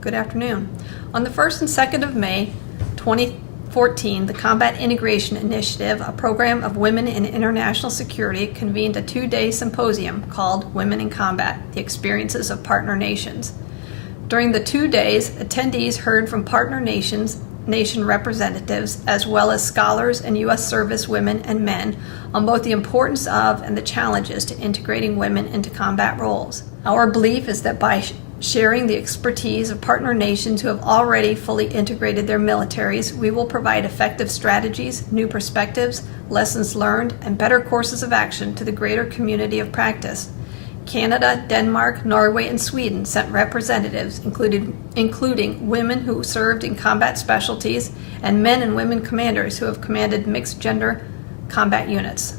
Good afternoon. On the 1st and 2nd of May 2014, the Combat Integration Initiative, a program of women in international security, convened a 2-day symposium called Women in Combat: The Experiences of Partner Nations. During the 2 days, attendees heard from partner nation representatives as well as scholars and U.S. service women and men on both the importance of and the challenges to integrating women into combat roles. Our belief is that by sharing the expertise of partner nations who have already fully integrated their militaries, we will provide effective strategies, new perspectives, lessons learned, and better courses of action to the greater community of practice. Canada, Denmark, Norway, and Sweden sent representatives, including women who served in combat specialties and men and women commanders who have commanded mixed-gender combat units.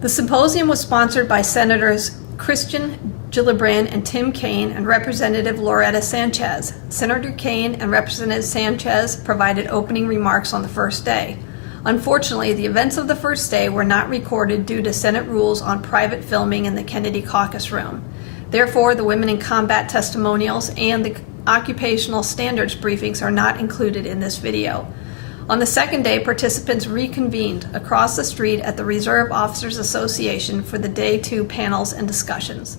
The symposium was sponsored by Senators Christian Gillibrand and Tim Kaine and Representative Loretta Sanchez. Senator Kaine and Representative Sanchez provided opening remarks on the first day. Unfortunately, the events of the first day were not recorded due to Senate rules on private filming in the Kennedy Caucus Room. Therefore, the Women in Combat testimonials and the occupational standards briefings are not included in this video. On the second day, participants reconvened across the street at the Reserve Officers Association for the Day 2 panels and discussions.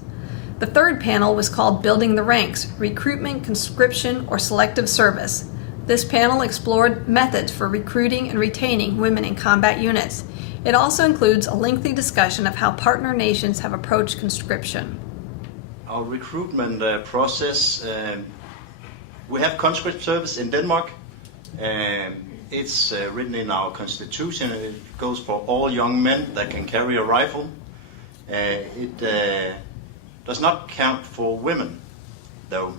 The third panel was called Building the Ranks: Recruitment, Conscription, or Selective Service. This panel explored methods for recruiting and retaining women in combat units. It also includes a lengthy discussion of how partner nations have approached conscription. Our recruitment process, we have conscript service in Denmark. It's written in our constitution. It goes for all young men that can carry a rifle. It does not count for women, though.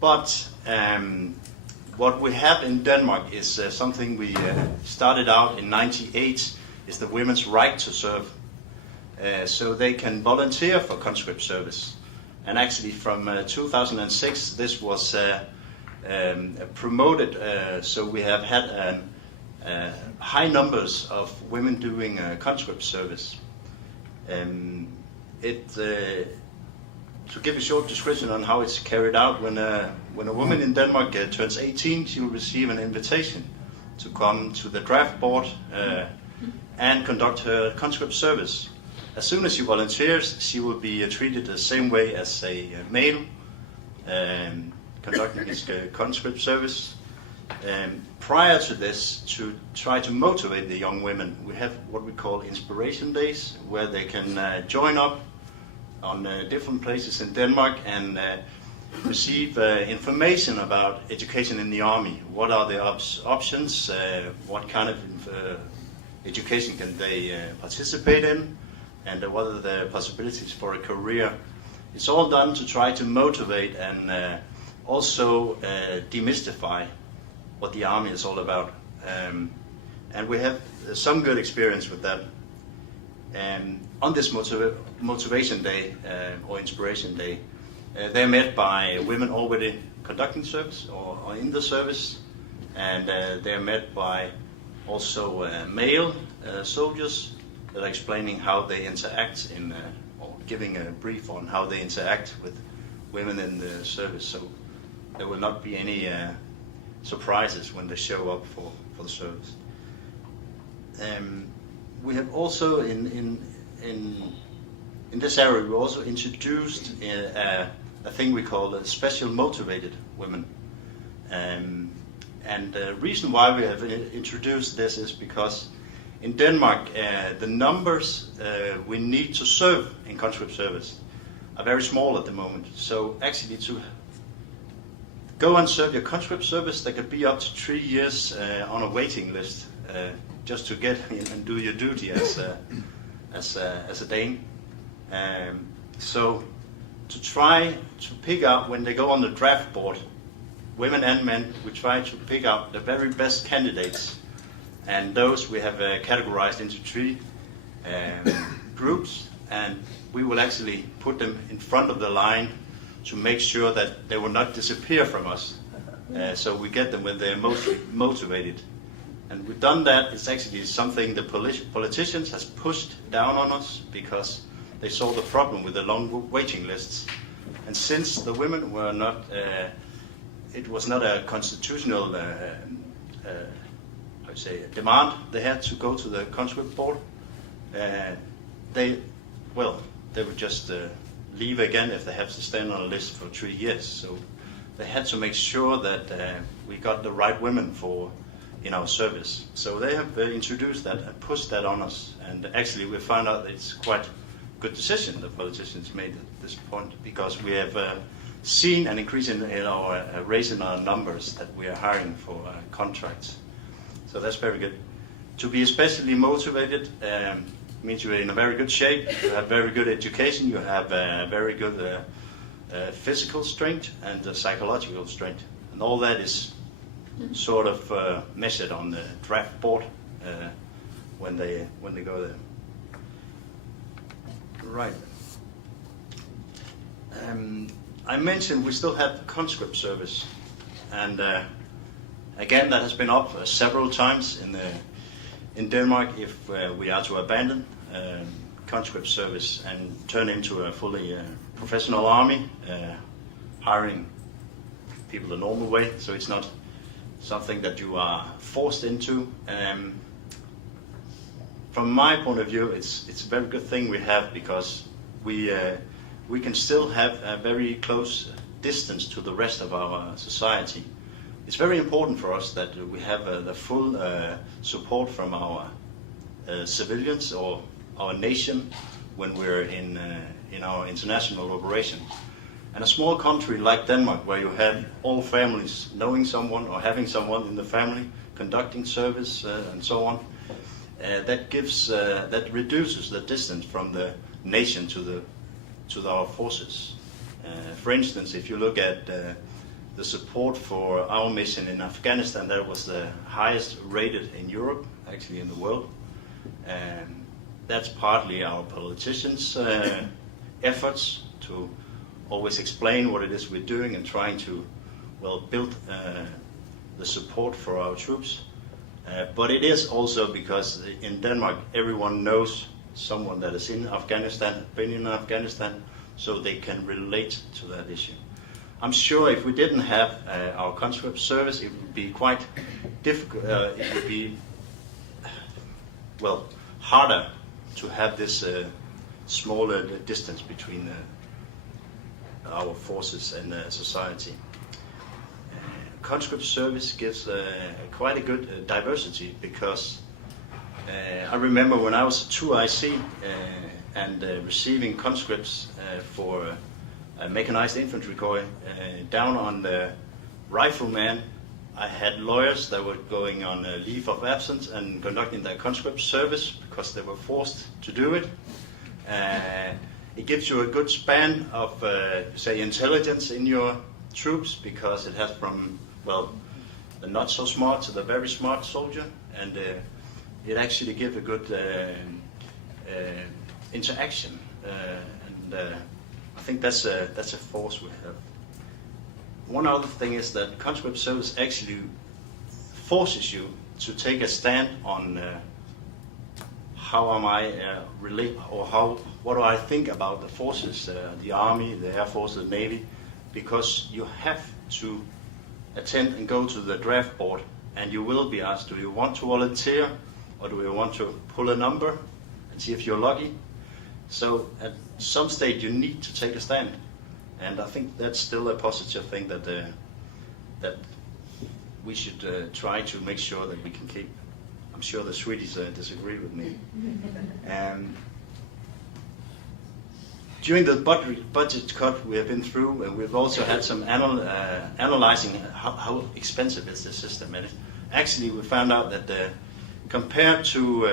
But what we have in Denmark is something we started out in '98, is the women's right to serve. So they can volunteer for conscript service. And actually from 2006 this was promoted, so we have had high numbers of women doing conscript service. To give a short description on how it's carried out, when a woman in Denmark turns 18, she will receive an invitation to come to the draft board and conduct her conscript service. As soon as she volunteers, she will be treated the same way as a male conducting his conscript service. Prior to this, to try to motivate the young women, we have what we call inspiration days, where they can join up on different places in Denmark and receive information about education in the army. What are the options? What kind of education can they participate in? And what are the possibilities for a career? It's all done to try to motivate and also demystify what the army is all about. And we have some good experience with that. On this motivation day or inspiration day, they're met by women already conducting service or in the service, and they're met by also male soldiers that are explaining how they interact or giving a brief on how they interact with women in the service. So there will not be any surprises when they show up for the service. We have also in this area we also introduced a thing we call special motivated women, and the reason why we have introduced this is because in Denmark the numbers we need to serve in conscript service are very small at the moment. So actually to go and serve your conscript service, there could be up to 3 years on a waiting list just to get in and do your duty as a Dane. So to try to pick out, when they go on the draft board, women and men, we try to pick out the very best candidates, and those we have categorized into 3 groups, and we will actually put them in front of the line to make sure that they will not disappear from us. So we get them when they're most motivated. And we've done that. It's actually something the politicians has pushed down on us because they saw the problem with the long waiting lists. And since the women were not it was not a constitutional I'd say demand. They had to go to the conscript board. They would just leave again if they have to stand on a list for 3 years. So they had to make sure that we got the right women in our service. So they have introduced that and pushed that on us. And actually we found out that it's quite a good decision the politicians made at this point, because we have seen an increase in our raise in our numbers that we are hiring for contracts. So that's very good. To be especially motivated means you're in a very good shape, you have very good education, you have very good physical strength and psychological strength. And all that is sort of measured on the draft board when they go there. Right. I mentioned we still have conscript service, and again that has been up several times in Denmark. If we are to abandon conscript service and turn into a fully professional army, hiring people the normal way, so it's not something that you are forced into. From my point of view, it's a very good thing we have, because we can still have a very close distance to the rest of our society. It's very important for us that we have the full support from our civilians or our nation when we're in our international operation. And a small country like Denmark, where you have all families knowing someone or having someone in the family conducting service and so on, that reduces the distance from the nation to our forces. For instance, if you look at the support for our mission in Afghanistan, that was the highest rated in Europe, actually in the world. That's partly our politicians' efforts to always explain what it is we're doing and trying to, build the support for our troops. But it is also because in Denmark everyone knows someone that is in Afghanistan, been in Afghanistan, so they can relate to that issue. I'm sure if we didn't have our conscript service, it would be quite difficult. It would be harder to have this smaller distance between our forces and society. Conscript service gives quite a good diversity, because I remember when I was at 2IC and receiving conscripts for a mechanized infantry corps down on the rifleman. I had lawyers that were going on a leave of absence and conducting their conscript service because they were forced to do it. It gives you a good span of, say, intelligence in your troops, because it has from, the not so smart to the very smart soldier, and it actually gives a good interaction, and I think that's a force we have. One other thing is that conscript service actually forces you to take a stand on how am I what do I think about the forces, the Army, the Air Force, the Navy, because you have to attend and go to the draft board, and you will be asked, do you want to volunteer, or do you want to pull a number and see if you're lucky? So at some stage you need to take a stand, and I think that's still a positive thing that we should try to make sure that we can keep. I'm sure the Swedes disagree with me. During the budget cut we have been through, and we've also had some analyzing how expensive is the system. And actually we found out that compared to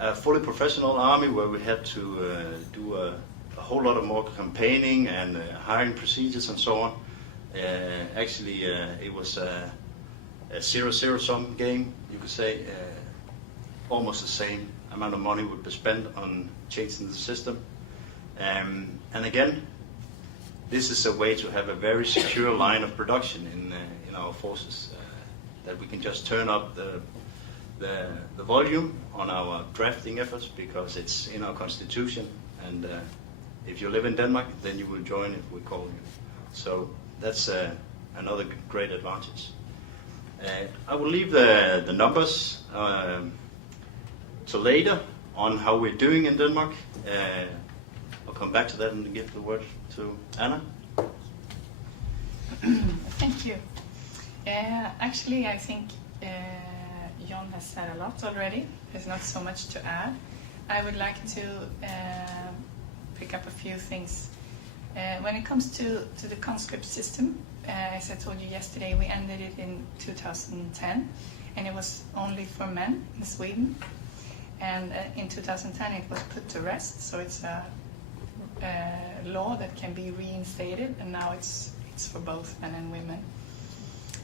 a fully professional army, where we had to do a whole lot of more campaigning and hiring procedures and so on, actually it was a 0-0 sum game, you could say. Almost the same amount of money would be spent on changing the system. And again, this is a way to have a very secure line of production in our forces, that we can just turn up the volume on our drafting efforts, because it's in our constitution, and if you live in Denmark, then you will join if we call you. So that's another great advantage. I will leave the numbers to later on how we're doing in Denmark. I'll come back to that and give the word to Anna. Thank you. Actually, I think John has said a lot already. There's not so much to add. I would like to pick up a few things. When it comes to the conscript system, as I told you yesterday, we ended it in 2010, and it was only for men in Sweden. And in 2010 it was put to rest, so it's a law that can be reinstated, and now it's for both men and women.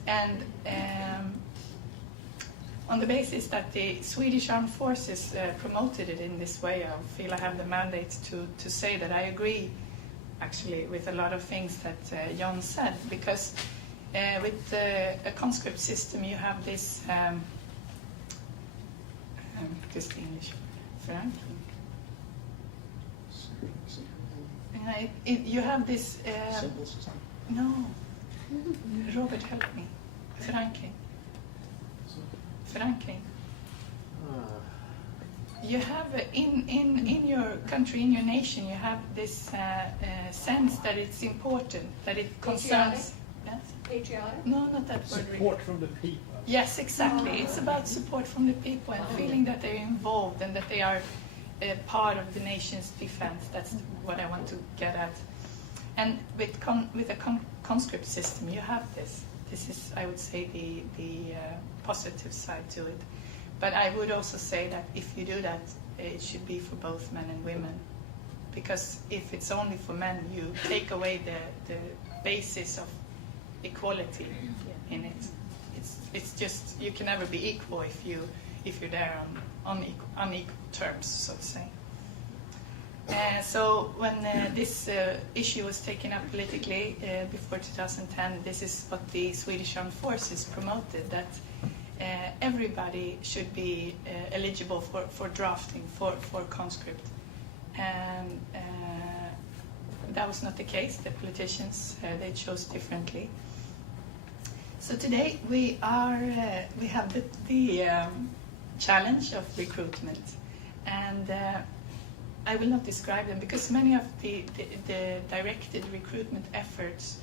And on the basis that the Swedish Armed Forces promoted it in this way, I feel I have the mandate to say that I agree actually with a lot of things that John said, because with a conscript system you have this just English förankring. You have this Simple system. no, Robert, help me. Förankring. You have in your country, in your nation, you have this sense that it's important, that it concerns. Yes? Patriotic? No, not that word. Support from the people. Yes, exactly. It's about support from the people and feeling that they're involved and that they are part of the nation's defense. That's what I want to get at. And with a conscript system, you have this. This is, I would say, the positive side to it. But I would also say that if you do that, it should be for both men and women. Because if it's only for men, you take away the basis of equality in it. It's just, you can never be equal if you're there on unequal terms, so to say. So when this issue was taken up politically before 2010, this is what the Swedish Armed Forces promoted, that everybody should be eligible for drafting, for conscript. And that was not the case. The politicians, they chose differently. So today we have the challenge of recruitment, and I will not describe them because many of the directed recruitment efforts,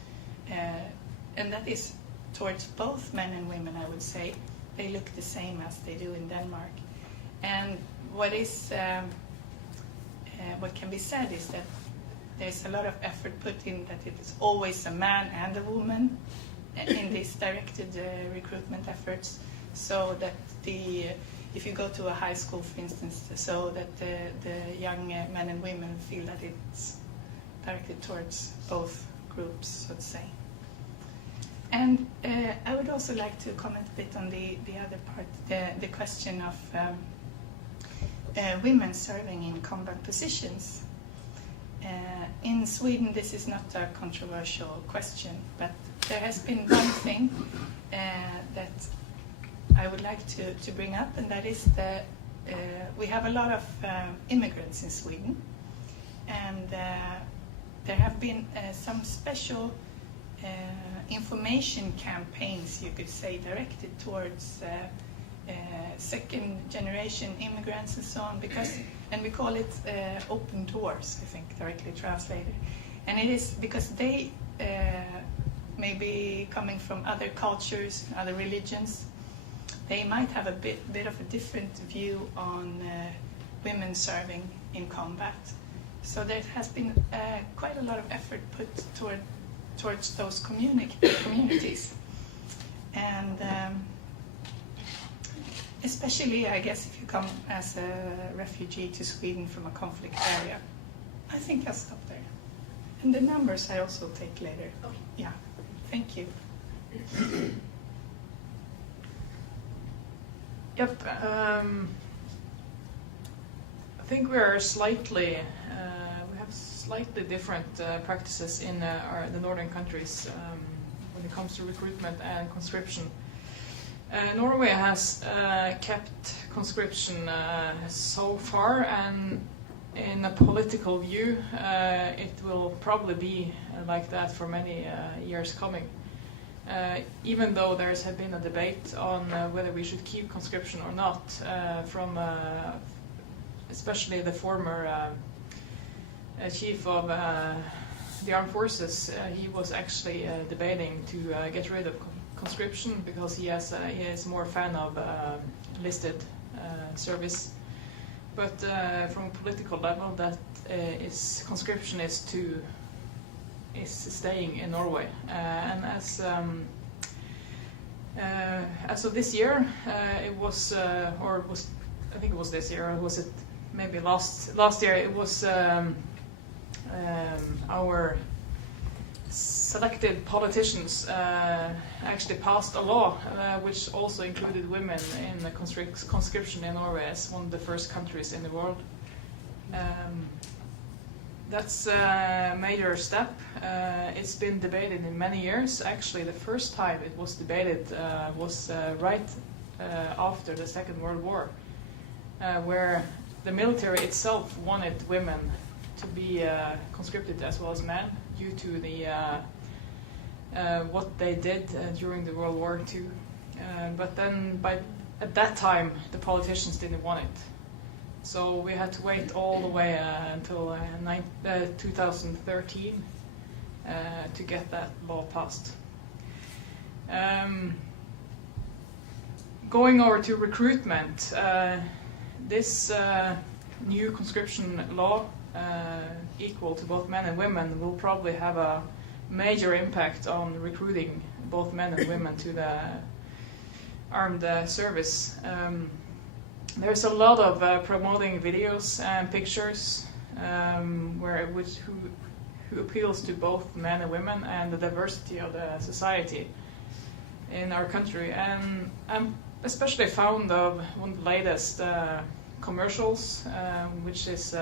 and that is towards both men and women, I would say, they look the same as they do in Denmark. And what can be said is that there's a lot of effort put in, that it is always a man and a woman in these directed recruitment efforts, so that if you go to a high school, for instance, so that the young men and women feel that it's directed towards both groups, so to say. And I would also like to comment a bit on the other part, the question of women serving in combat positions. In Sweden, this is not a controversial question, but there has been one thing that I would like to bring up, and that is that we have a lot of immigrants in Sweden, and there have been some special information campaigns, you could say, directed towards second-generation immigrants and so on, and we call it open doors, I think, directly translated. And it is because they may be coming from other cultures, other religions. They might have a bit of a different view on women serving in combat. So there has been quite a lot of effort put towards those communities. And especially, I guess, if you come as a refugee to Sweden from a conflict area. I think I'll stop there. And the numbers I also take later. Okay. Yeah, thank you. Yep. I think we are we have slightly different practices in the northern countries when it comes to recruitment and conscription. Norway has kept conscription so far, and in a political view, it will probably be like that for many years coming. even though there has been a debate on whether we should keep conscription or not, from especially the former chief of the armed forces, he was actually debating to get rid of conscription because he is more fan of listed service. But from a political level, that conscription is staying in Norway, and as of this year, it was, or it was, I think it was this year, or was it maybe last year? It was our selected politicians actually passed a law which also included women in the conscription in Norway as one of the first countries in the world. That's a major step. It's been debated in many years. Actually, the first time it was debated was right after the Second World War, where the military itself wanted women to be conscripted as well as men due to the what they did during the World War II. But then at that time, the politicians didn't want it. So we had to wait all the way until 2013 to get that law passed. Going over to recruitment, this new conscription law, equal to both men and women, will probably have a major impact on recruiting both men and women to the armed service. There's a lot of promoting videos and pictures who appeals to both men and women and the diversity of the society in our country. And I'm especially fond of one of the latest commercials, which is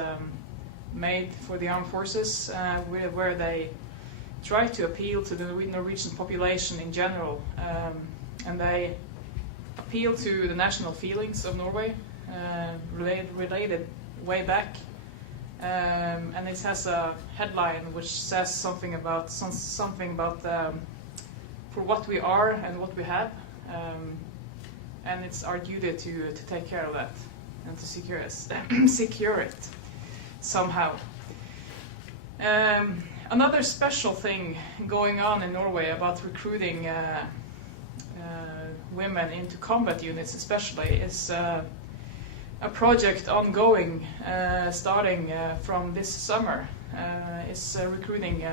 made for the armed forces, where they try to appeal to the Norwegian population in general, and they appeal to the national feelings of Norway, related way back, and it has a headline which says something about for what we are and what we have, and it's our duty to take care of that and to secure it somehow. Another special thing going on in Norway about recruiting women into combat units especially is a project ongoing starting from this summer. It's recruiting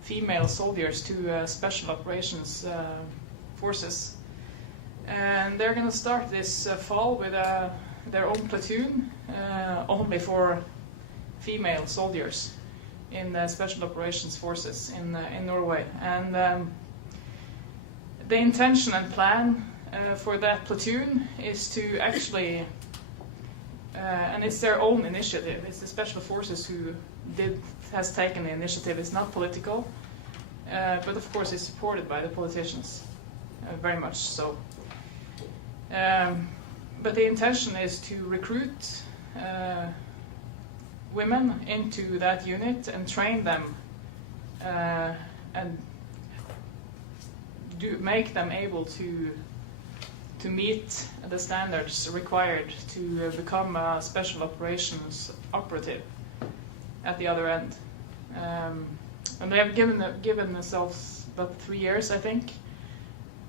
female soldiers to special operations forces. And they're going to start this fall with their own platoon only for female soldiers in the special operations forces in Norway. And the intention and plan for that platoon is to actually, and it's their own initiative, it's the special forces who has taken the initiative. It's not political, but of course it's supported by the politicians, very much so. But the intention is to recruit women into that unit and train them and make them able to meet the standards required to become a special operations operative at the other end. And they have given themselves about 3 years, I think,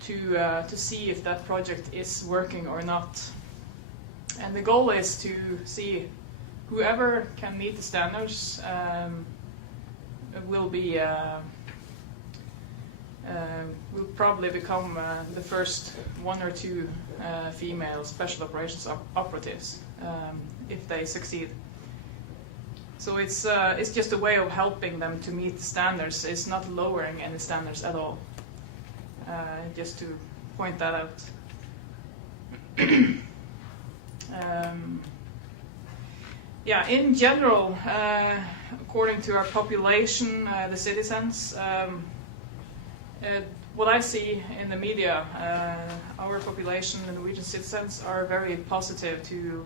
to see if that project is working or not. And the goal is to see whoever can meet the standards will probably become the first 1 or 2 female special operations operatives if they succeed. So it's just a way of helping them to meet the standards. It's not lowering any standards at all. Just to point that out. Yeah, in general, according to our population, the citizens, what I see in the media, our population, the Norwegian citizens, are very positive to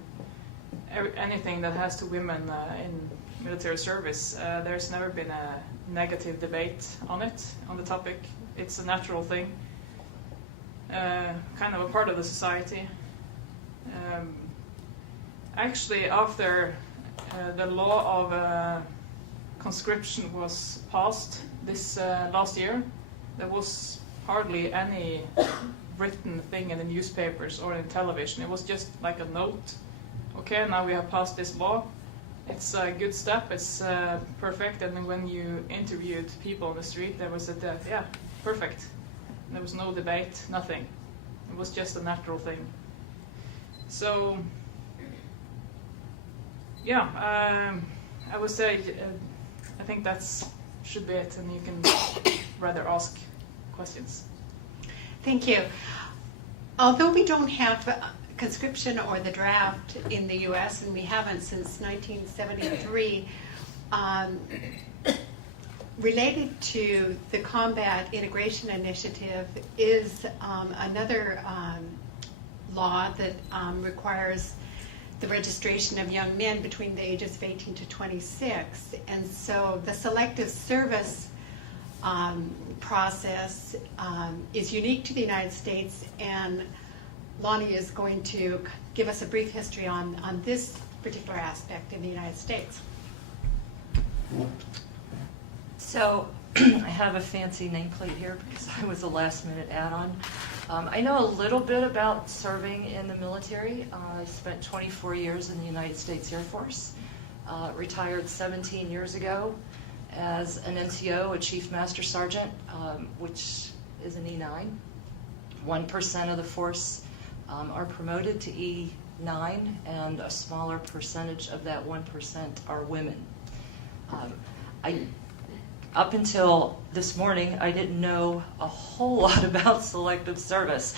anything that has to women in military service. There's never been a negative debate on the topic. It's a natural thing, kind of a part of the society. Actually, after the law of conscription was passed this last year, there was hardly any written thing in the newspapers or in television. It was just like a note. Okay, now we have passed this law. It's a good step. It's perfect. And then when you interviewed people on the street, there was that, yeah, perfect. And there was no debate, nothing. It was just a natural thing. So, yeah, I would say I think that's should be it, and you can rather ask questions. Thank you. Although we don't have conscription or the draft in the U.S., and we haven't since 1973, related to the Combat Integration Initiative is another law that requires the registration of young men between the ages of 18 to 26. And so the Selective Service process is unique to the United States, and Lonnie is going to give us a brief history on this particular aspect in the United States. So I have a fancy nameplate here because I was a last-minute add-on. I know a little bit about serving in the military. I spent 24 years in the United States Air Force, retired 17 years ago as an NCO, a Chief Master Sergeant, which is an E9. 1% of the force are promoted to E9, and a smaller percentage of that 1% are women. Up until this morning, I didn't know a whole lot about Selective Service,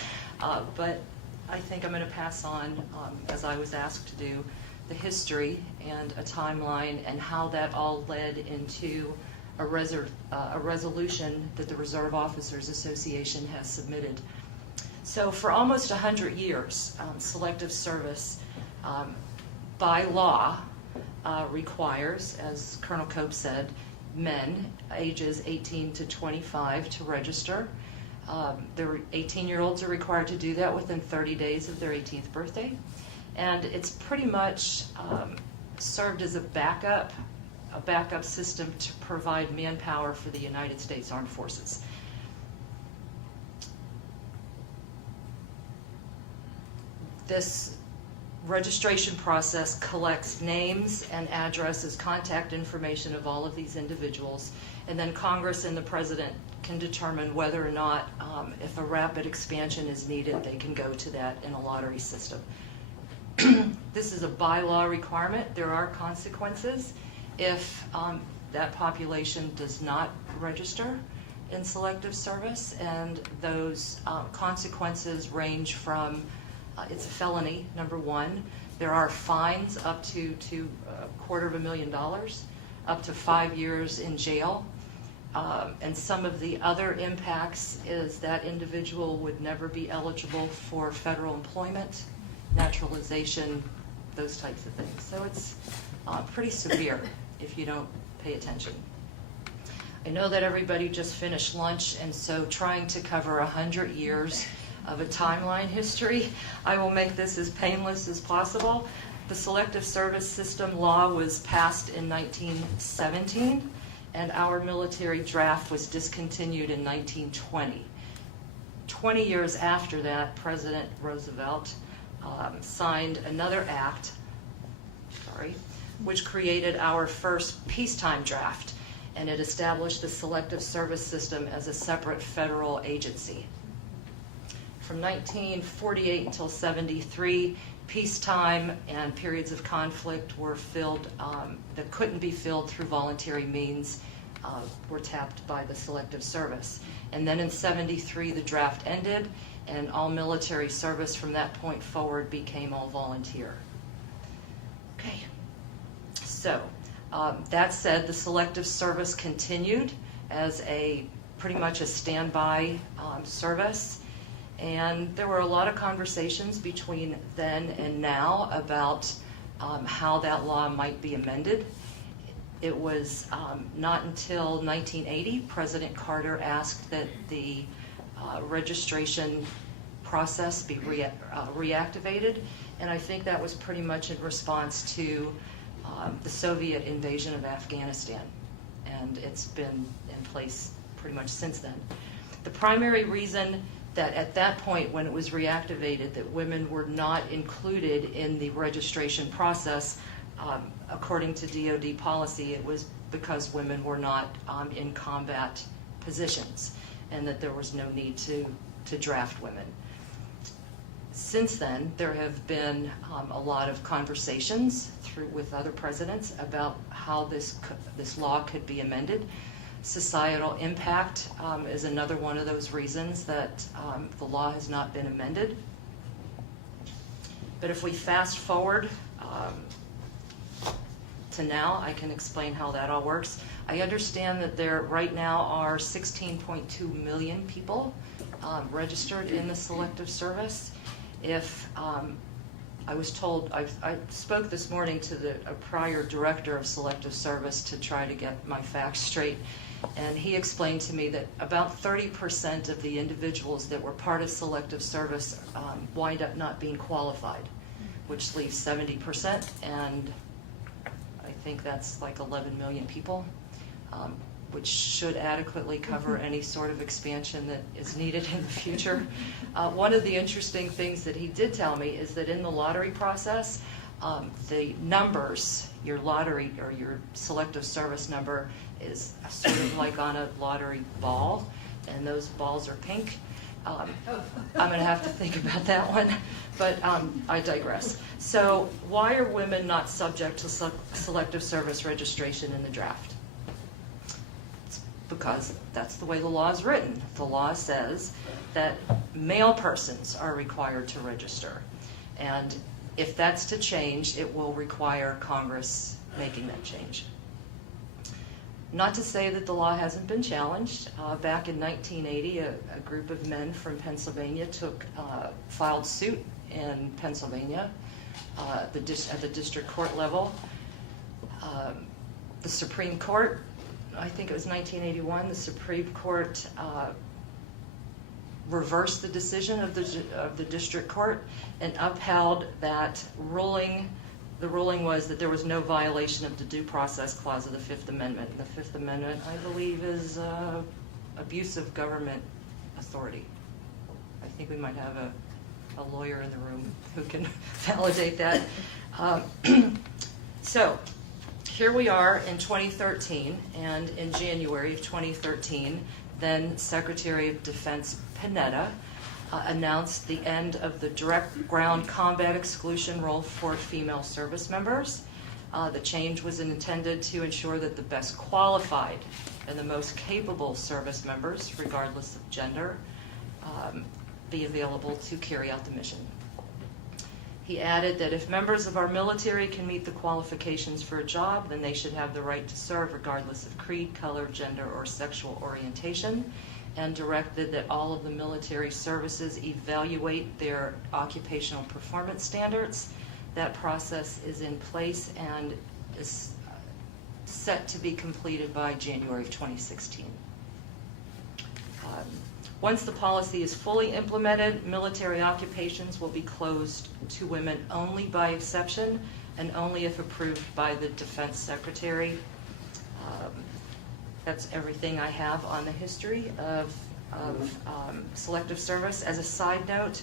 but I think I'm going to pass on, as I was asked to do, the history and a timeline and how that all led into a resolution that the Reserve Officers Association has submitted. So for almost 100 years, Selective Service, by law, requires, as Colonel Cope said, men ages 18 to 25 to register. Their 18-year-olds are required to do that within 30 days of their 18th birthday. And it's pretty much served as a backup system to provide manpower for the United States Armed Forces. This registration process collects names and addresses, contact information of all of these individuals, and then Congress and the President can determine whether or not, if a rapid expansion is needed, they can go to that in a lottery system. This is a by-law requirement. There are consequences if that population does not register in Selective Service, and those consequences range from it's a felony, number one. There are fines up to $250,000, up to 5 years in jail. And some of the other impacts is that individual would never be eligible for federal employment, naturalization, those types of things. So it's pretty severe if you don't pay attention. I know that everybody just finished lunch, and so trying to cover 100 years of a timeline history, I will make this as painless as possible. The Selective Service System law was passed in 1917, and our military draft was discontinued in 1920. 20 years after that, President Roosevelt signed another act, which created our first peacetime draft, and it established the Selective Service System as a separate federal agency. From 1948 until 73, peacetime and periods of conflict were filled, that couldn't be filled through voluntary means, were tapped by the Selective Service. And then in 73, the draft ended, and all military service from that point forward became all volunteer. Okay, so that said, the Selective Service continued as pretty much a standby service. And there were a lot of conversations between then and now about how that law might be amended. It was not until 1980, President Carter asked that the registration process be reactivated, and I think that was pretty much in response to the Soviet invasion of Afghanistan, and it's been in place pretty much since then. The primary reason that at that point when it was reactivated that women were not included in the registration process, according to DoD policy, it was because women were not in combat positions and that there was no need to draft women. Since then, there have been a lot of conversations with other presidents about how this law could be amended. Societal impact is another one of those reasons that the law has not been amended. But if we fast forward to now, I can explain how that all works. I understand that there right now are 16.2 million people registered in the Selective Service. If I was told, I spoke this morning to a prior director of Selective Service to try to get my facts straight, and he explained to me that about 30% of the individuals that were part of Selective Service wind up not being qualified, which leaves 70%, and I think that's like 11 million people, which should adequately cover any sort of expansion that is needed in the future. One of the interesting things that he did tell me is that in the lottery process, the numbers, your lottery or your Selective Service number is sort of like on a lottery ball, and those balls are pink. I'm going to have to think about that one, but I digress. So why are women not subject to Selective Service registration in the draft? Because that's the way the law is written. The law says that male persons are required to register. And if that's to change, it will require Congress making that change. Not to say that the law hasn't been challenged. Back in 1980, a group of men from Pennsylvania filed suit in Pennsylvania at the district court level. The Supreme Court, I think it was 1981, the Supreme Court reversed the decision of the district court and upheld that ruling. The ruling was that there was no violation of the Due Process Clause of the Fifth Amendment. The Fifth Amendment, I believe, is abuse of government authority. I think we might have a lawyer in the room who can validate that. So here we are in 2013, and in January of 2013, then Secretary of Defense Panetta announced the end of the direct ground combat exclusion role for female service members. The change was intended to ensure that the best qualified and the most capable service members, regardless of gender, be available to carry out the mission. He added that if members of our military can meet the qualifications for a job, then they should have the right to serve regardless of creed, color, gender, or sexual orientation, and directed that all of the military services evaluate their occupational performance standards. That process is in place and is set to be completed by January of 2016. Once the policy is fully implemented, military occupations will be closed to women only by exception and only if approved by the Defense Secretary. That's everything I have on the history of Selective Service. As a side note,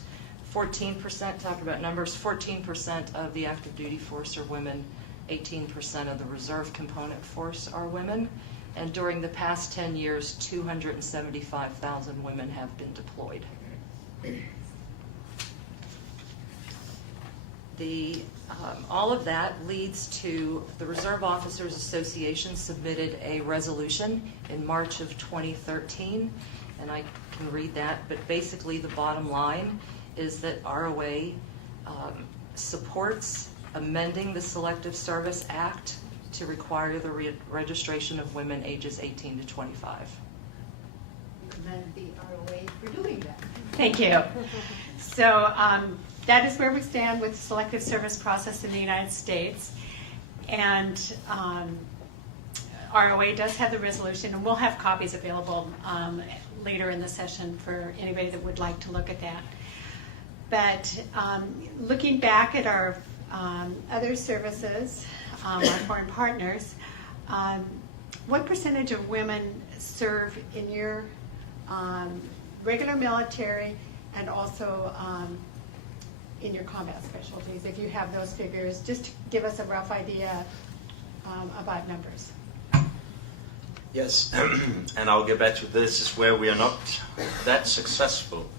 14%, talk about numbers, 14% of the active duty force are women, 18% of the reserve component force are women, and during the past 10 years, 275,000 women have been deployed. All of that leads to the Reserve Officers Association submitted a resolution in March of 2013, and I can read that, but basically the bottom line is that ROA supports amending the Selective Service Act to require the registration of women ages 18 to 25. Commend the ROA for doing that. Thank you. So that is where we stand with the Selective Service process in the United States. And ROA does have the resolution, and we'll have copies available later in the session for anybody that would like to look at that. But looking back at our other services, our foreign partners, what percentage of women serve in your regular military and also in your combat specialties? If you have those figures, just to give us a rough idea about numbers. Yes, and I'll get back to this. Is where we are not that successful.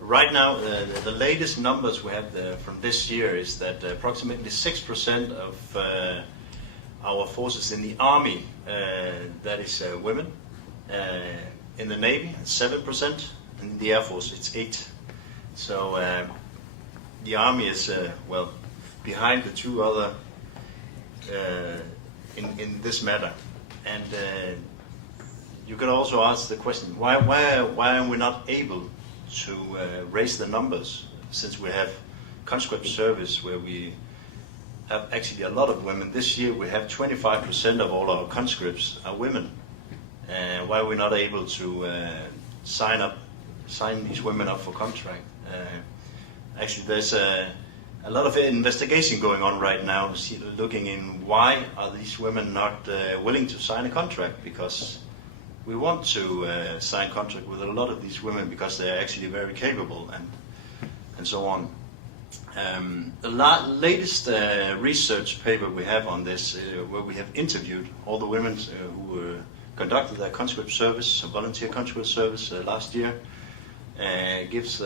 Right now, the latest numbers we have from this year is that approximately 6% of our forces in the Army, that is women. In the Navy, it's 7%, and in the Air Force, it's 8%. So the Army is, well, behind the two other in this matter. And you could also ask the question, why are we not able to raise the numbers, since we have conscript service where we have actually a lot of women. This year we have 25% of all our conscripts are women. Why are we not able to sign these women up for contract? Actually, there's a lot of investigation going on right now, looking in why are these women not willing to sign a contract, because we want to sign contract with a lot of these women because they are actually very capable and so on. The latest research paper we have on this, where we have interviewed all the women who conducted their conscript service, volunteer conscript service last year, gives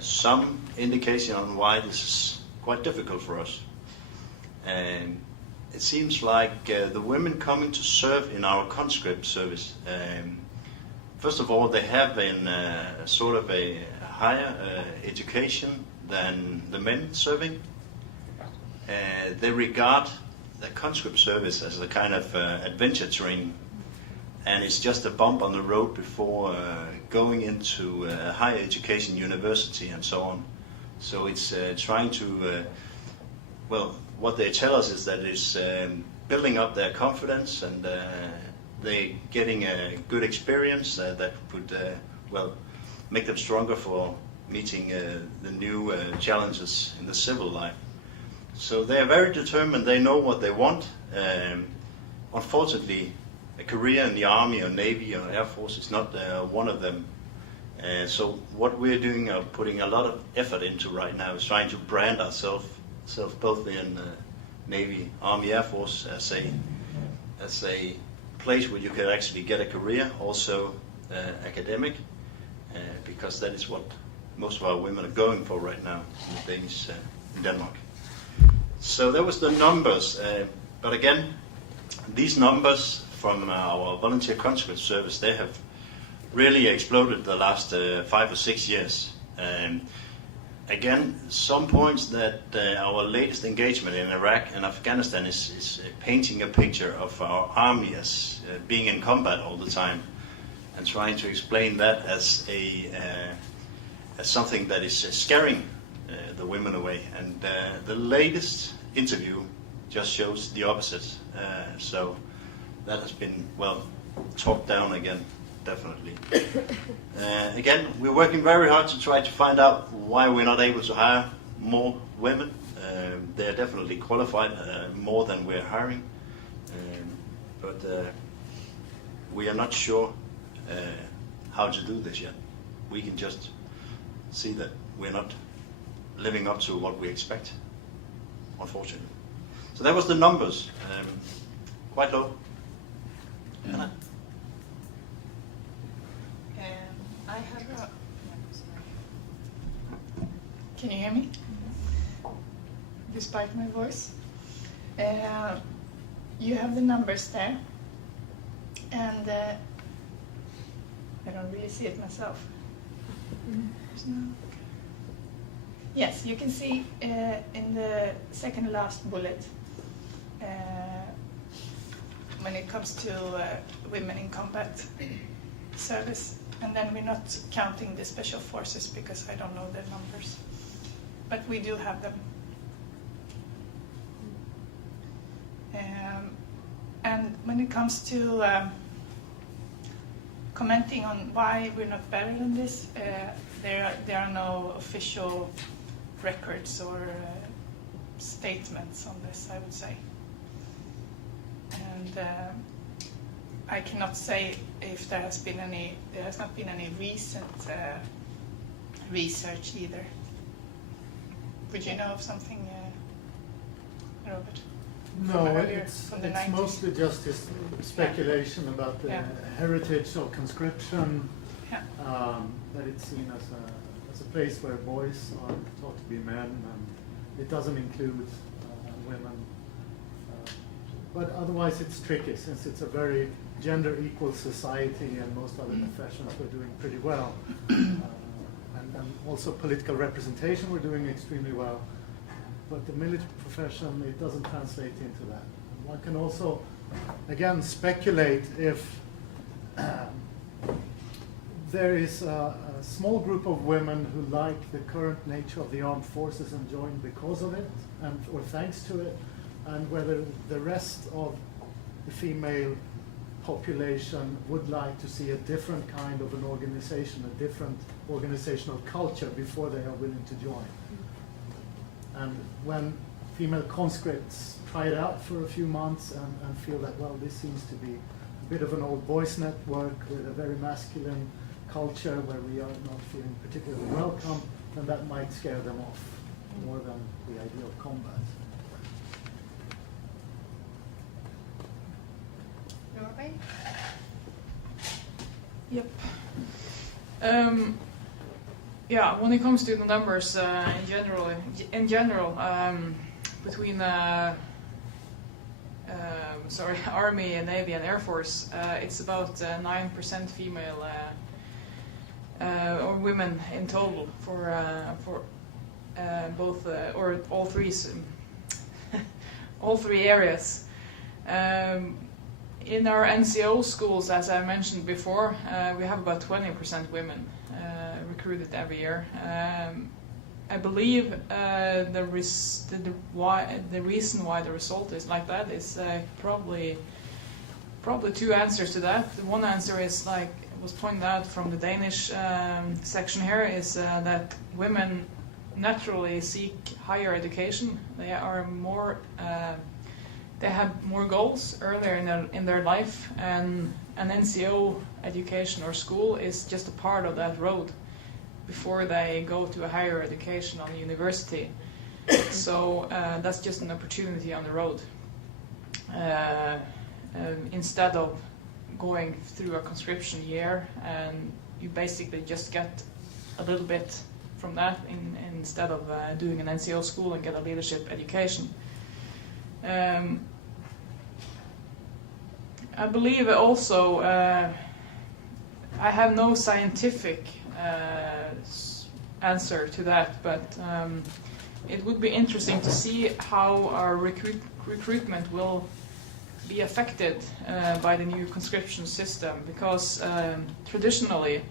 some indication on why this is quite difficult for us. And it seems like the women coming to serve in our conscript service, first of all, they have sort of a higher education than the men serving. They regard the conscript service as a kind of adventure training, and it's just a bump on the road before going into higher education, university, and so on. So it's trying to, well, what they tell us is that it's building up their confidence, and they're getting a good experience that would, well, make them stronger for meeting the new challenges in the civil life. So they are very determined. They know what they want. Unfortunately, a career in the Army or Navy or Air Force is not one of them. So what we're doing, putting a lot of effort into right now, is trying to brand ourselves both in Navy, Army, Air Force as a place where you can actually get a career, also academic, because that is what most of our women are going for right now in Denmark. So that was the numbers, but again, these numbers from our volunteer conscript service, they have really exploded the last 5 or 6 years. Again, some points that our latest engagement in Iraq and Afghanistan is painting a picture of our army as being in combat all the time, and trying to explain that as something that is scaring the women away. And the latest interview just shows the opposite. So that has been, well, talked down again, definitely. Again, we're working very hard to try to find out why we're not able to hire more women. They're definitely qualified, more than we're hiring. But we are not sure how to do this yet. We can just see that we're not living up to what we expect, unfortunately. So that was the numbers, quite low. Anna? I have a... Can you hear me? Despite my voice? You have the numbers there, and I don't really see it myself. Yes, you can see in the second last bullet, when it comes to women in combat service. And then we're not counting the special forces because I don't know their numbers. But we do have them. And when it comes to commenting on why we're not better than this, there are no official records or statements on this, I would say. And I cannot say if there has not been any recent research either. Would you know of something, Robert? No, From earlier, it's from the 90s? mostly just this speculation about the Yeah. heritage of conscription, Yeah. that it's seen as a place where boys are taught to be men, and it doesn't include women. But otherwise it's tricky, since it's a very gender equal society, and most other professions we're doing pretty well. And also political representation we're doing extremely well. But the military profession, it doesn't translate into that. One can also, again, speculate if there is a small group of women who like the current nature of the armed forces and join because of it, or thanks to it, and whether the rest of the female population would like to see a different kind of an organization, a different organizational culture before they are willing to join. And when female conscripts try it out for a few months and feel that, well, this seems to be a bit of an old boys network with a very masculine culture where we are not feeling particularly welcome, then that might scare them off more than the idea of combat. Norway? Yep. Yeah, when it comes to the numbers in general, between Army and Navy and Air Force, it's about 9% female or women in total for both or all three areas. In our NCO schools, as I mentioned before, we have about 20% women recruited every year. I believe the reason why the result is like that is probably two answers to that. The one answer is, like it was pointed out from the Danish section here, is that women naturally seek higher education. They are more they have more goals earlier in their life, and an NCO education or school is just a part of that road before they go to a higher education on the university. So that's just an opportunity on the road. Instead of going through a conscription year, and you basically just get a little bit from that instead of doing an NCO school and get a leadership education. I believe also, I have no scientific answer to that, but it would be interesting to see how our recruitment will be affected by the new conscription system, because traditionally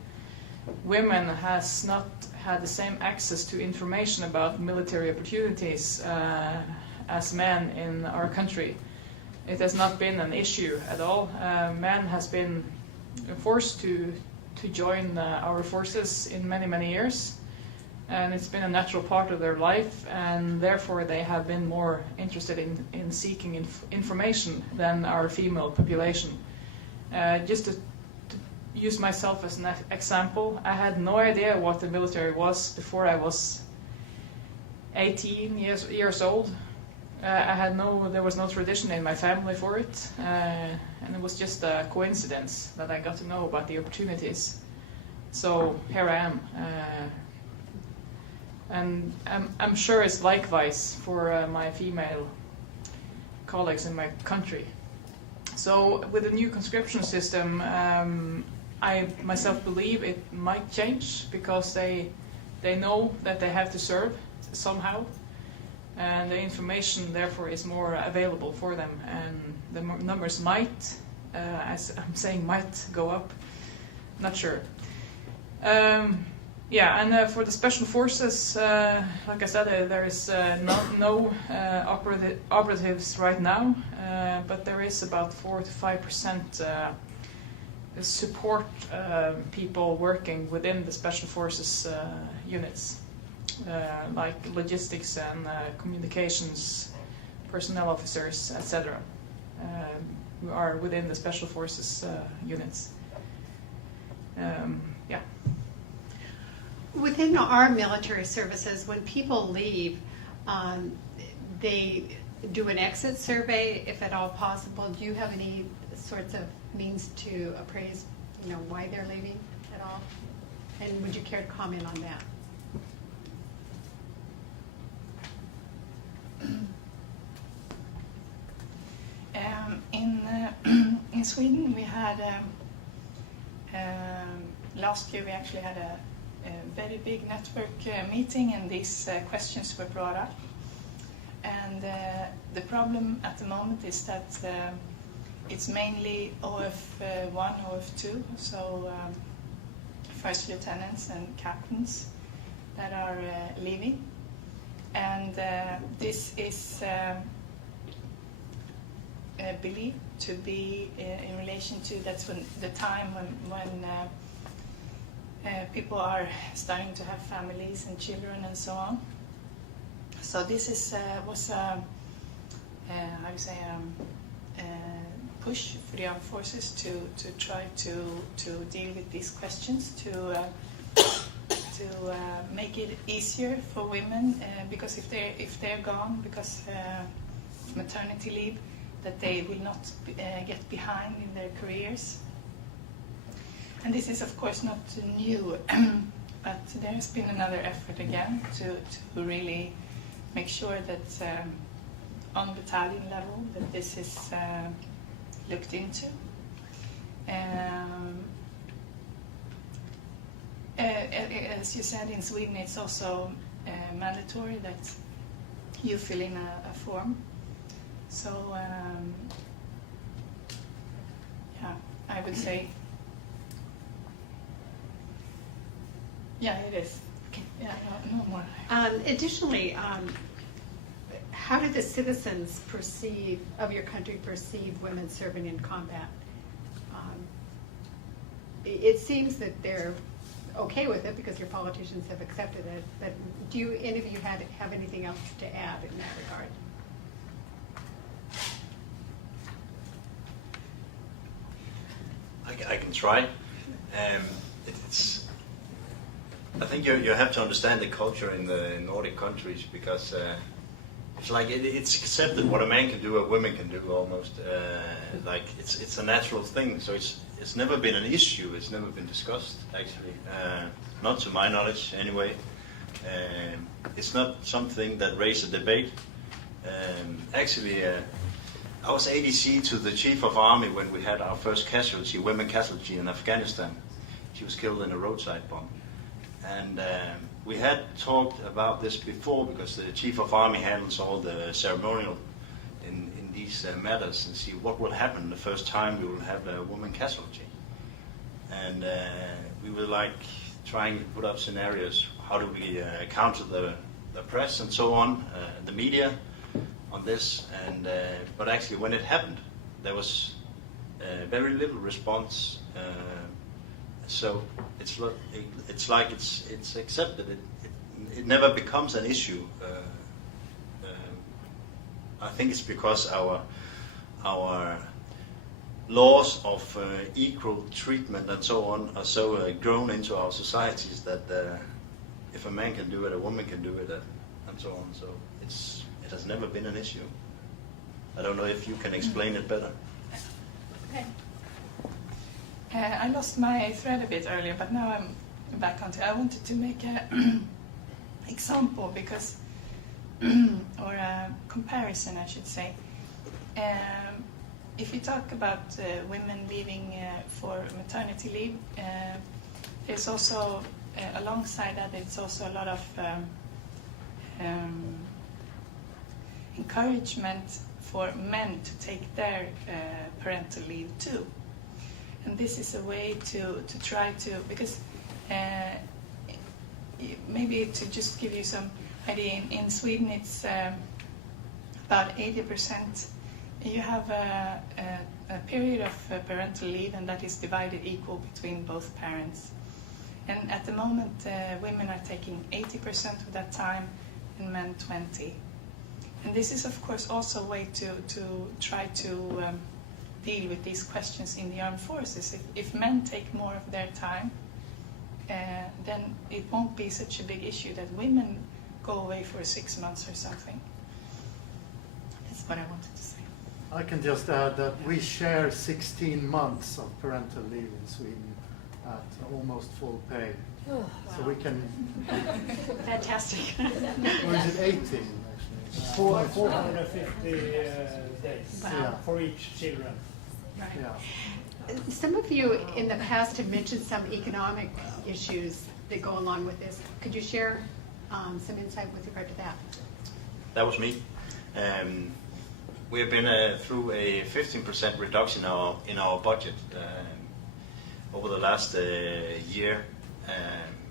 women has not had the same access to information about military opportunities as men in our country. It has not been an issue at all. Men has been forced to join our forces in many years, and it's been a natural part of their life, and therefore they have been more interested in seeking information than our female population. Just to use myself as an example, I had no idea what the military was before I was 18 years old. There was no tradition in my family for it, and it was just a coincidence that I got to know about the opportunities. So here I am, and I'm sure it's likewise for my female colleagues in my country. So with the new conscription system, I myself believe it might change, because they know that they have to serve somehow, and the information therefore is more available for them, and the numbers might, as I'm saying, might go up. Not sure. Yeah, and for the special forces, like I said, there is no operatives right now, but there is about 4 to 5% support people working within the special forces units, like logistics and communications, personnel officers, etc., who are within the special forces units. Yeah. Within our military services, when people leave, they do an exit survey, if at all possible. Do you have any sorts of means to appraise, why they're leaving at all? And would you care to comment on that? In Sweden, we had last year we actually had a very big network meeting, and these questions were brought up. And the problem at the moment is that it's mainly OF1, OF2, so first lieutenants and captains that are leaving. And this is believed to be in relation to that's when the time when people are starting to have families and children and so on. So this is was how do you say push for the armed forces to try to deal with these questions, to make it easier for women, because if they're gone because of maternity leave, that they will not get behind in their careers. And this is of course not new, but there's been another effort again to really make sure that on battalion level that this is looked into. As you said, in Sweden it's also mandatory that you fill in a form. So yeah, I would say yeah, it is. Okay. Yeah, no more. Additionally, how do the citizens of your country perceive women serving in combat? It seems that they're okay with it because your politicians have accepted it, but do any of you have anything else to add in that regard? I can try. I think you have to understand the culture in the Nordic countries, because it's like it's accepted what a man can do, a woman can do almost. Like it's a natural thing. So it's never been an issue. It's never been discussed actually, not to my knowledge anyway. It's not something that raised a debate. Actually, I was ADC to the Chief of Army when we had our first casualty, women casualty in Afghanistan. She was killed in a roadside bomb. And we had talked about this before, because the Chief of Army handles all the ceremonial in these matters, and see what will happen the first time we will have a woman casualty. And we were like trying to put up scenarios. How do we counter the press and so on, the media on this? And but actually when it happened, there was very little response. So it's like it's accepted. It never becomes an issue. I think it's because our laws of equal treatment and so on are so grown into our societies that if a man can do it, a woman can do it, and so on. So it has never been an issue. I don't know if you can explain it better. Okay. I lost my thread a bit earlier, but now I'm back onto it. I wanted to make an example because, or a comparison, I should say. If you talk about women leaving for maternity leave, there's also, alongside that, it's also a lot of encouragement for men to take their parental leave too. And this is a way to try to, because maybe to just give you some idea, in Sweden it's about 80%. You have a period of parental leave, and that is divided equal between both parents. And at the moment, women are taking 80% of that time, and men 20%. And this is, of course, also a way to try to deal with these questions in the armed forces. If men take more of their time, then it won't be such a big issue that women go away for 6 months or something. That's what I wanted to say. I can just add that we share 16 months of parental leave in Sweden at almost full pay. So we can, Fantastic. or is it 18 actually? 450 days Wow. for each children. Right. Yeah. Some of you in the past have mentioned some economic issues that go along with this. Could you share some insight with regard to that? That was me. We have been through a 15% reduction in our budget over the last year,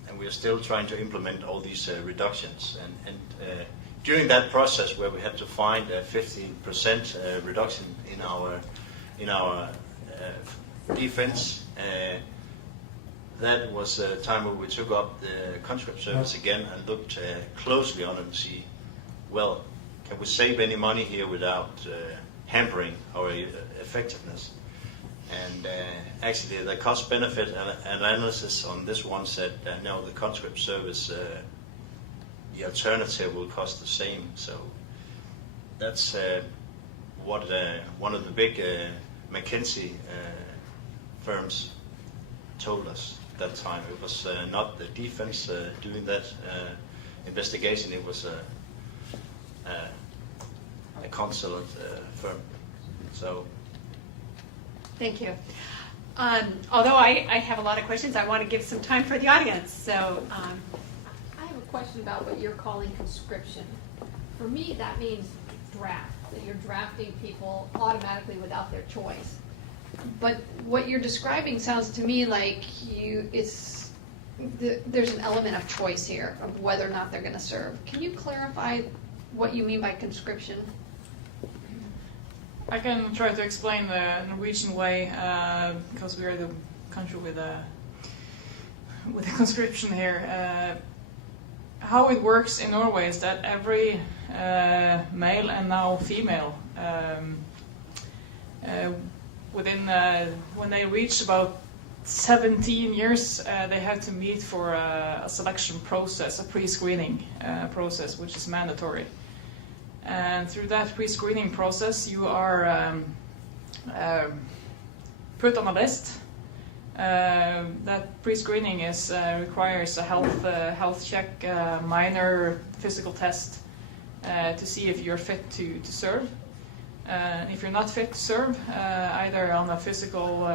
and we are still trying to implement all these reductions. And during that process, where we had to find a 15% reduction in our defense, that was a time where we took up the Conscription service again and looked closely on it and see, well, can we save any money here without hampering our effectiveness? And actually, the cost-benefit analysis on this one said, no, the Conscription service, the alternative will cost the same. So that's what one of the big McKinsey firms told us that time. It was not the defense doing that investigation. It was a consulate firm. So. Thank you. Although I have a lot of questions, I want to give some time for the audience. So, I have a question about what you're calling conscription. For me, that means draft, that you're drafting people automatically without their choice. But what you're describing sounds to me like there's an element of choice here of whether or not they're going to serve. Can you clarify what you mean by conscription? I can try to explain the Norwegian way, because we are the country with a conscription here. How it works in Norway is that every male and now female, when they reach about 17 years, they have to meet for a selection process, a pre-screening process, which is mandatory. And through that pre-screening process, you are put on a list. That pre-screening requires a health check, minor physical test to see if you're fit to serve. If you're not fit to serve, either on a physical,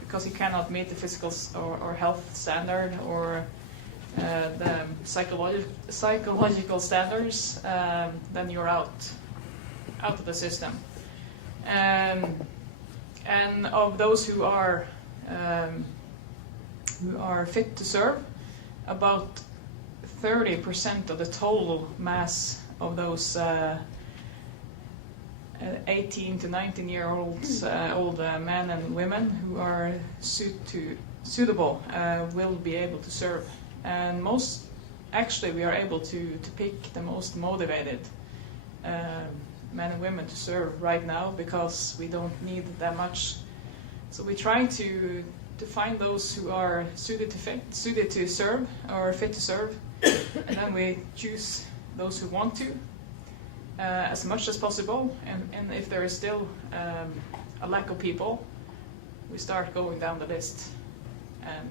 because you cannot meet the physical or health standard, or the psychological standards, then you're out of the system. And of those who are fit to serve, about 30% of the total mass of those 18 to 19-year-olds, old men and women who are suitable will be able to serve. And we are able to pick the most motivated men and women to serve right now, because we don't need that much. So we try to find those who are suited to serve or fit to serve, and then we choose those who want to as much as possible. And if there is still a lack of people, we start going down the list and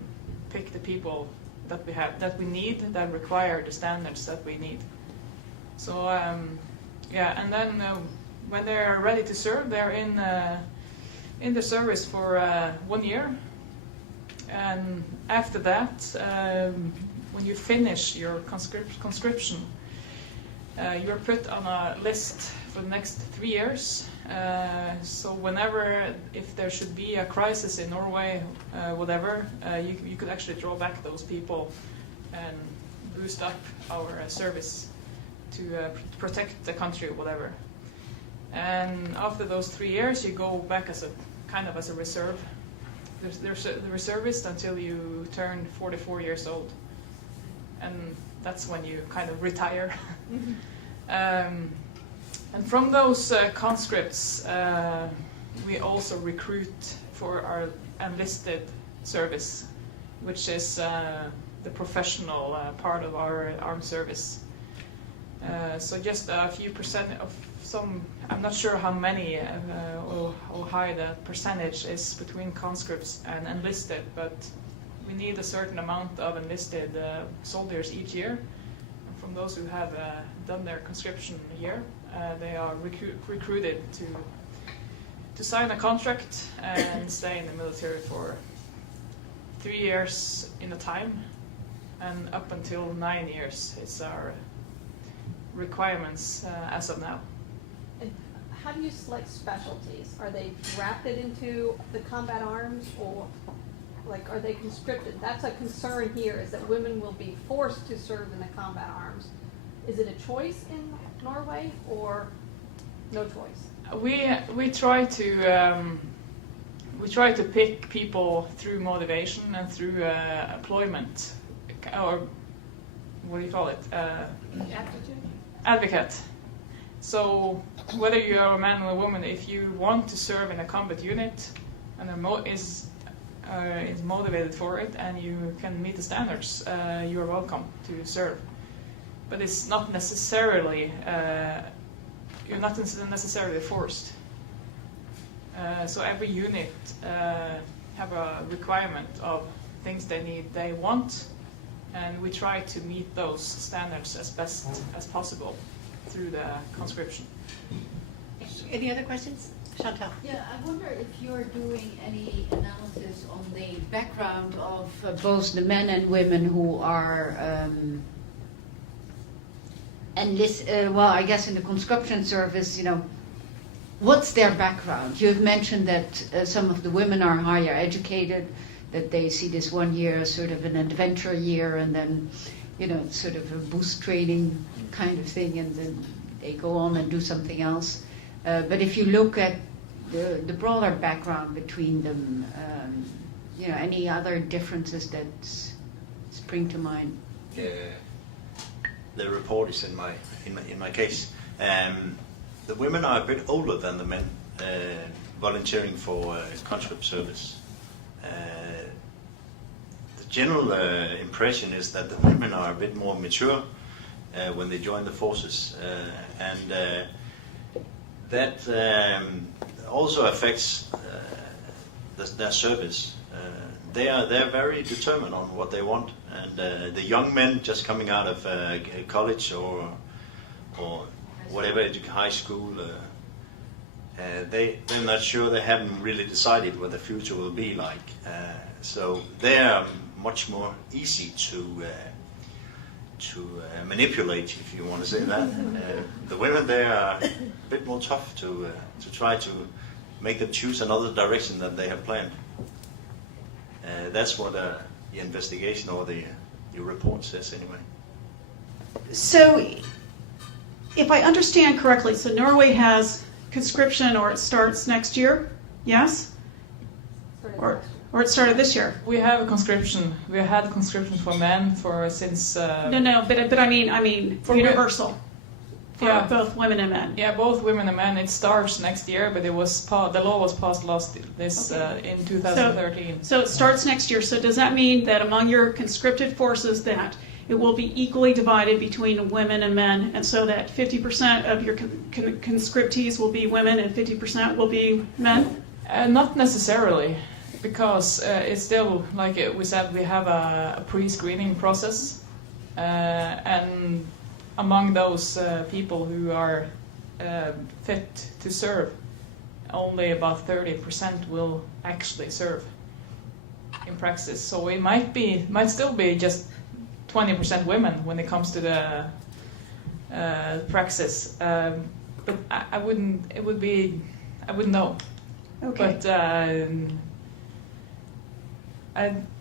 pick the people that we need, that require the standards that we need. So and then when they are ready to serve, they're in the service for 1 year, and after that, when you finish your conscription, you're put on a list for the next 3 years. So if there should be a crisis in Norway, whatever, you could actually draw back those people and boost up our service to protect the country or whatever. And after those 3 years, you go back as a kind of as a reserve. There's the reservist until you turn 44 years old, and that's when you kind of retire. And from those conscripts, we also recruit for our enlisted service, which is the professional part of our armed service. So just a few percent of some, I'm not sure how many or how high the percentage is between conscripts and enlisted, but we need a certain amount of enlisted soldiers each year. And from those who have done their conscription year, they are recruited to sign a contract and stay in the military for 3 years in a time, and up until 9 years is our requirements as of now. And how do you select specialties? Are they drafted into the combat arms, or like are they conscripted? That's a concern here, is that women will be forced to serve in the combat arms. Is it a choice in Norway or no choice? We try to pick people through motivation and through employment, or what do you call it? Aptitude? Advocate. So whether you are a man or a woman, if you want to serve in a combat unit and is motivated for it and you can meet the standards, you are welcome to serve. But it's not necessarily you're not necessarily forced. So every unit have a requirement of things they want, and we try to meet those standards as best as possible through the conscription. Any other questions? Chantal? Yeah, I wonder if you're doing any analysis on the background of both the men and women who are I guess in the conscription service, what's their background? You've mentioned that some of the women are higher educated, that they see this 1 year as sort of an adventure year, and then, sort of a boost training kind of thing, and then they go on and do something else. But if you look at the broader background between them, any other differences that spring to mind? The report is in my case. The women are a bit older than the men volunteering for conscript service. The general impression is that the women are a bit more mature when they join the forces, and that also affects their service. They're very determined on what they want, and the young men just coming out of college or whatever, high school, they're not sure. They haven't really decided what the future will be like. So they are much more easy to manipulate, if you want to say that. The women, they are a bit more tough to try to make them choose another direction than they have planned. That's what the investigation or the report says anyway. So, if I understand correctly, so Norway has conscription, or it starts next year, yes? Or it started this year? We have a conscription. We had conscription for men since. No, but I mean for universal. For both women and men. Yeah, both women and men. It starts next year, but the law was passed in 2013. So it starts next year. So does that mean that among your conscripted forces that it will be equally divided between women and men, and so that 50% of your conscriptees will be women and 50% will be men? Not necessarily, because it's still, like we said, we have a pre-screening process, and among those people who are fit to serve, only about 30% will actually serve in practice. So it might still be just 20% women when it comes to the praxis. But I wouldn't know. Okay. But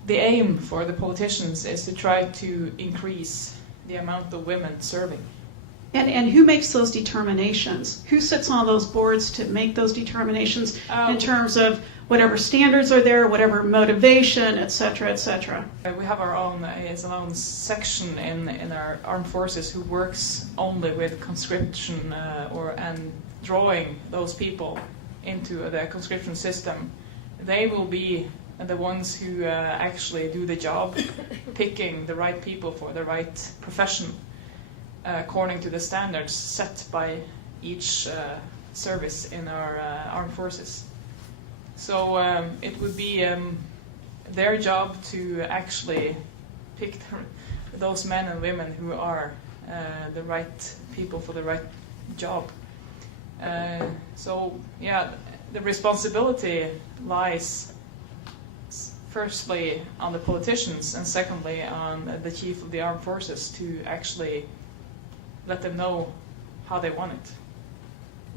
the aim for the politicians is to try to increase the amount of women serving. And who makes those determinations? Who sits on those boards to make those determinations in terms of whatever standards are there, whatever motivation, et cetera, et cetera? We have our own section in our armed forces who works only with conscription and drawing those people into the conscription system. They will be the ones who actually do the job, picking the right people for the right profession, according to the standards set by each service in our armed forces. So it would be their job to actually pick those men and women who are the right people for the right job. So yeah, the responsibility lies firstly on the politicians and secondly on the chief of the armed forces to actually let them know how they want it.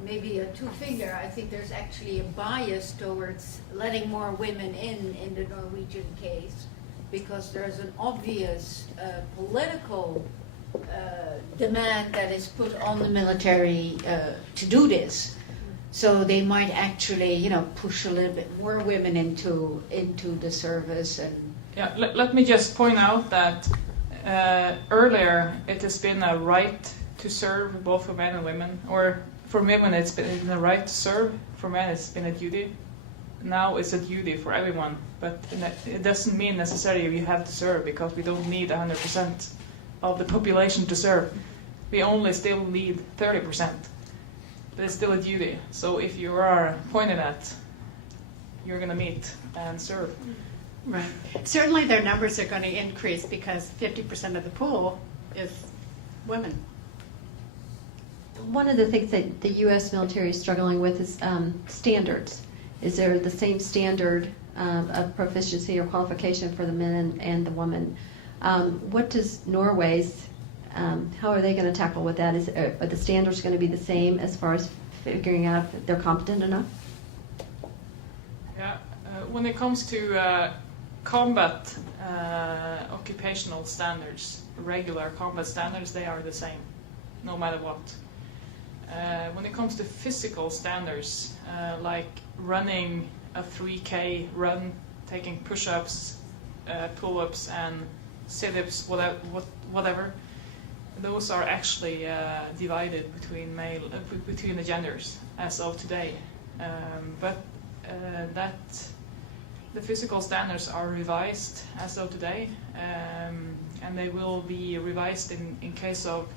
Maybe a two-finger. I think there's actually a bias towards letting more women in the Norwegian case because there's an obvious political demand that is put on the military to do this. So they might actually, push a little bit more women into the service. And yeah, let me just point out that earlier it has been a right to serve both for men and women, or for women it's been a right to serve, for men it's been a duty. Now it's a duty for everyone, but it doesn't mean necessarily you have to serve because we don't need 100% of the population to serve. We only still need 30%. But it's still a duty. So if you are pointed at, you're going to meet and serve. Right. Certainly their numbers are going to increase because 50% of the pool is women. One of the things that the U.S. military is struggling with is standards. Is there the same standard of proficiency or qualification for the men and the women? What does Norway's how are they going to tackle with that? Are the standards going to be the same as far as figuring out if they're competent enough? Yeah, when it comes to combat occupational standards, regular combat standards, they are the same, no matter what. When it comes to physical standards, like running a 3K run, taking push-ups, pull-ups, and sit-ups, whatever. Those are actually divided between the genders as of today, but the physical standards are revised as of today, and they will be revised in case of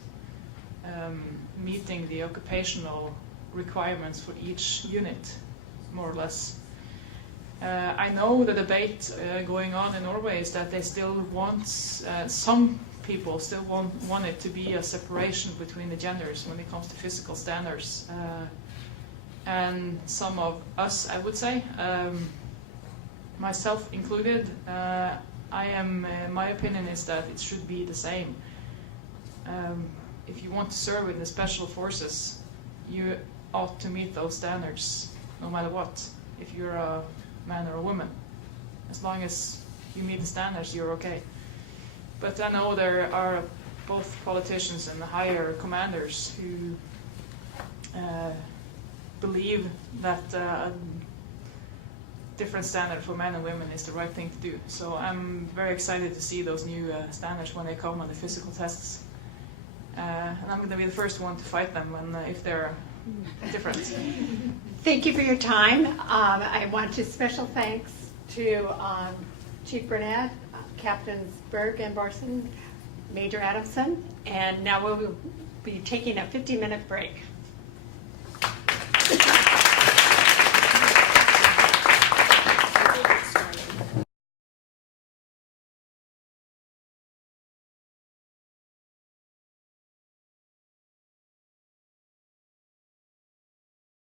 meeting the occupational requirements for each unit, more or less. I know the debate going on in Norway is that they still want some people still want it to be a separation between the genders when it comes to physical standards. And some of us, I would say, myself included, my opinion is that it should be the same. If you want to serve in the special forces, you ought to meet those standards, no matter what, if you're a man or a woman. As long as you meet the standards, you're okay. But I know there are both politicians and higher commanders who believe that a different standard for men and women is the right thing to do. So I'm very excited to see those new standards when they come on the physical tests. And I'm going to be the first one to fight them if they're different. Thank you for your time. I want to special thanks to Chief Burnett, Captains Berg and Borson, Major Adamson, and now we will be taking a 50-minute break.